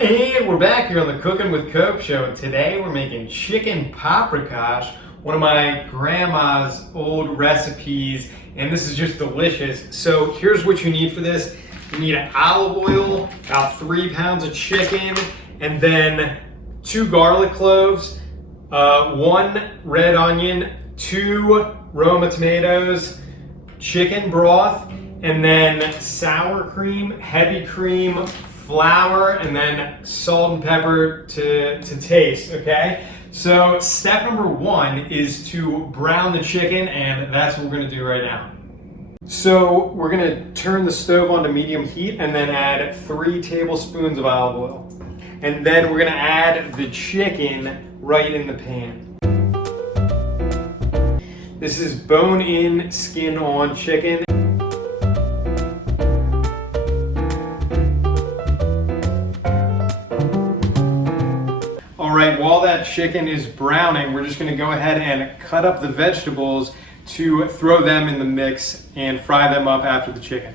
And we're back here on the Cooking with Kope show, and today we're making chicken paprikash, one of my grandma's old recipes, and this is just delicious. So here's what you need for this. You need olive oil, about 3 pounds of chicken, and then 2 garlic cloves, 1 red onion, 2 Roma tomatoes, chicken broth, and then sour cream, heavy cream, flour, and then salt and pepper to taste, okay? So step number 1 is to brown the chicken, and that's what we're gonna do right now. So we're gonna turn the stove on to medium heat and then add 3 tablespoons of olive oil. And then we're gonna add the chicken right in the pan. This is bone-in, skin-on chicken. All right, while that chicken is browning, we're just gonna go ahead and cut up the vegetables to throw them in the mix and fry them up after the chicken.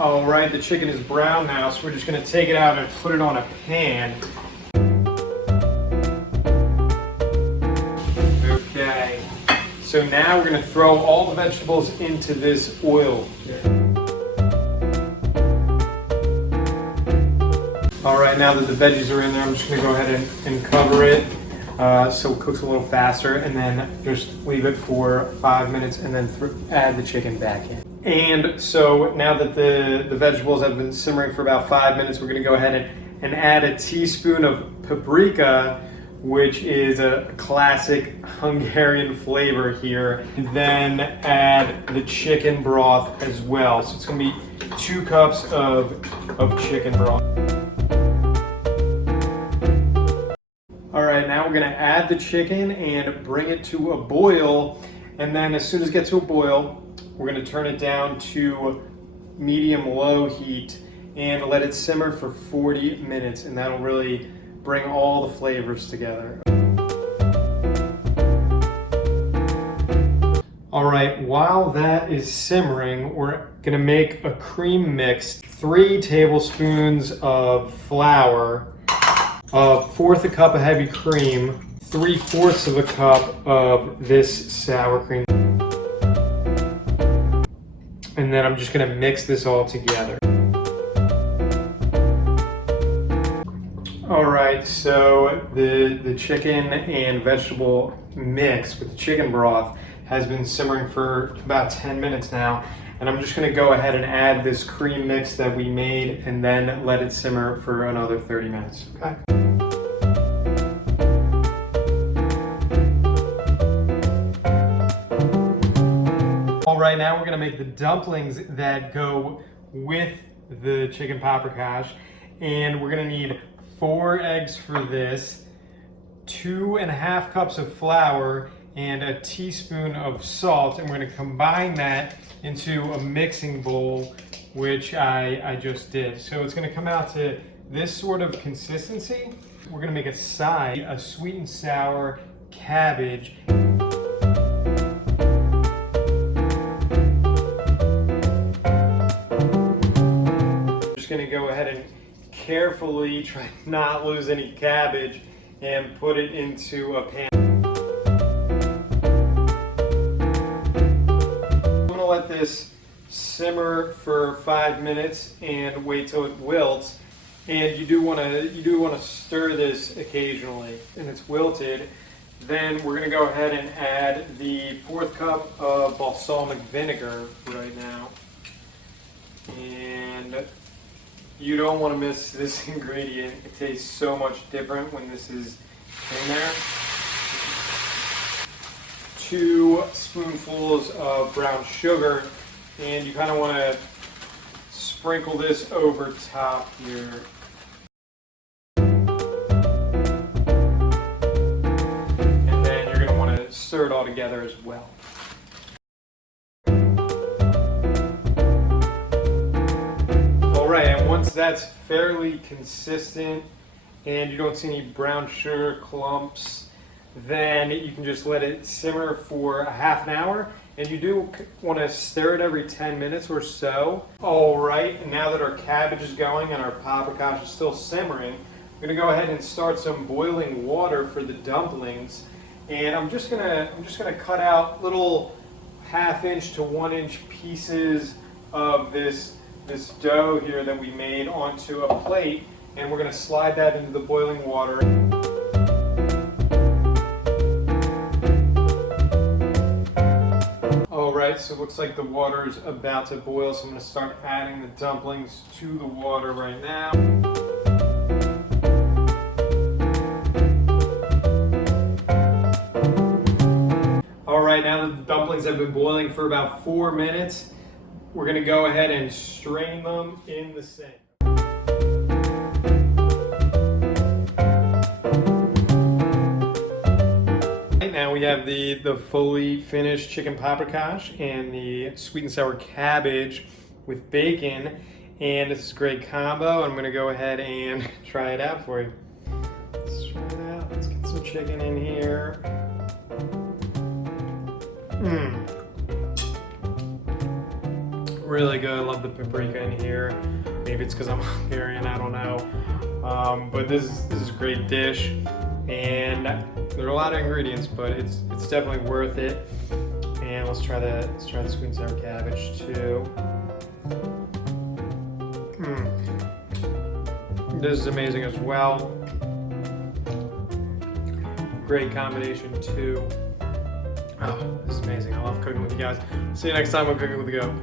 All right, the chicken is brown now, so we're just gonna take it out and put it on a pan. Okay, so now we're gonna throw all the vegetables into this oil here. All right, now that the veggies are in there, I'm just gonna go ahead and cover it so it cooks a little faster, and then just leave it for 5 minutes and then add the chicken back in. And so now that the vegetables have been simmering for about 5 minutes, we're gonna go ahead and add a teaspoon of paprika, which is a classic Hungarian flavor here. And then add the chicken broth as well. So it's gonna be 2 cups of chicken broth. All right, now we're gonna add the chicken and bring it to a boil. And then as soon as it gets to a boil, we're gonna turn it down to medium-low heat and let it simmer for 40 minutes, and that'll really bring all the flavors together. All right, while that is simmering, we're gonna make a cream mix. 3 tablespoons of flour, 1/4 a cup of heavy cream, 3/4 of a cup of this sour cream. And then I'm just gonna mix this all together. All right, so the chicken and vegetable mix with the chicken broth has been simmering for about 10 minutes now. And I'm just gonna go ahead and add this cream mix that we made and then let it simmer for another 30 minutes, okay? All right, now we're gonna make the dumplings that go with the chicken paprikash, and we're gonna need 4 eggs for this, 2.5 cups of flour, and a teaspoon of salt, and we're gonna combine that into a mixing bowl, which I just did. So it's gonna come out to this sort of consistency. We're gonna make a side, a sweet and sour cabbage. Going to go ahead and carefully try not lose any cabbage and put it into a pan. I'm going to let this simmer for 5 minutes and wait till it wilts. And you do want to stir this occasionally. And it's wilted. Then we're going to go ahead and add the 4th cup of balsamic vinegar right now. And you don't want to miss this ingredient. It tastes so much different when this is in there. 2 spoonfuls of brown sugar, and you kind of want to sprinkle this over top here. And then you're going to want to stir it all together as well. once that's fairly consistent and you don't see any brown sugar clumps, then you can just let it simmer for a half an hour. And you do want to stir it every 10 minutes or so. All right, and now that our cabbage is going and our paprikash is still simmering, I'm going to go ahead and start some boiling water for the dumplings. And I'm just gonna cut out little 1/2 to 1 inch pieces of this dough here that we made onto a plate, and we're gonna slide that into the boiling water. All right, so it looks like the water is about to boil, so I'm gonna start adding the dumplings to the water right now. All right, now that the dumplings have been boiling for about 4 minutes, we're gonna go ahead and strain them in the sink. Right now we have the fully finished chicken paprikash and the sweet and sour cabbage with bacon, and it's a great combo. I'm gonna go ahead and try it out for you. Let's try it out. Let's get some chicken in here. Really good. I love the paprika in here. Maybe it's because I'm Hungarian, I don't know. But this is a great dish, and there are a lot of ingredients, but it's definitely worth it. And let's try the sweet and sour cabbage too. This is amazing as well. Great combination too. Oh, this is amazing. I love cooking with you guys. See you next time on Cooking with the Go.